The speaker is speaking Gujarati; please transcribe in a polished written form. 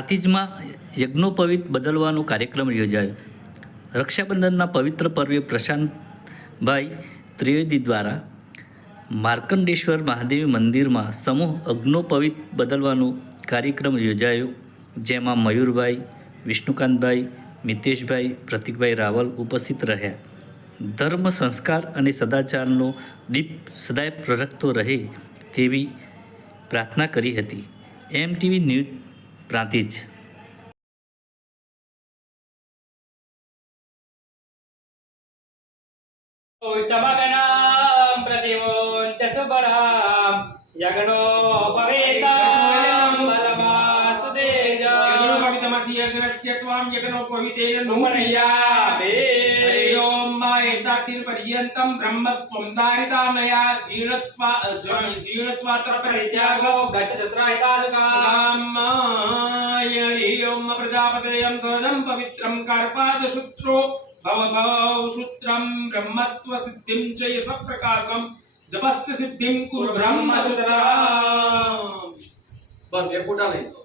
પ્રાંતિજમાં યજ્ઞોપવિત બદલવાનો કાર્યક્રમ યોજાયો। રક્ષાબંધનના પવિત્ર પર્વે પ્રશાંતભાઈ ત્રિવેદી દ્વારા માર્કંડેશ્વર મહાદેવ મંદિરમાં સમૂહ યજ્ઞોપવિત બદલવાનો કાર્યક્રમ યોજાયો, જેમાં મયુરભાઈ, વિષ્ણુકાંતભાઈ, મિતેશભાઈ, પ્રતિકભાઈ રાવલ ઉપસ્થિત રહ્યા। ધર્મ, સંસ્કાર અને સદાચારનો દીપ સદાય પ્રગટતો રહે તેવી પ્રાર્થના કરી હતી। MTV news Prantij. समगणं प्रतिमोञ्च सुबरां यज्ञोपवीतं बलमास्तु तेजः यज्ञोपवीतमसि यज्ञस्य त्वां यज्ञोपवीतेन नूनयामि। ओम एतातिल पर्यन्तं ब्रह्मत्वं धारितामया जीर्णत्वात्र परित्यागो गच्छ चतुराहिताजुकाम् ओम प्रजापतयं स्वरजं पवित्रं कार्पादसूत्रो भवभवसूत्रं ब्रह्मत्व सिद्धिं च यशप्रकाशं जपस्य सिद्धिं कुरु ब्रह्मसूत्रम्। बस ये फूटा नहीं।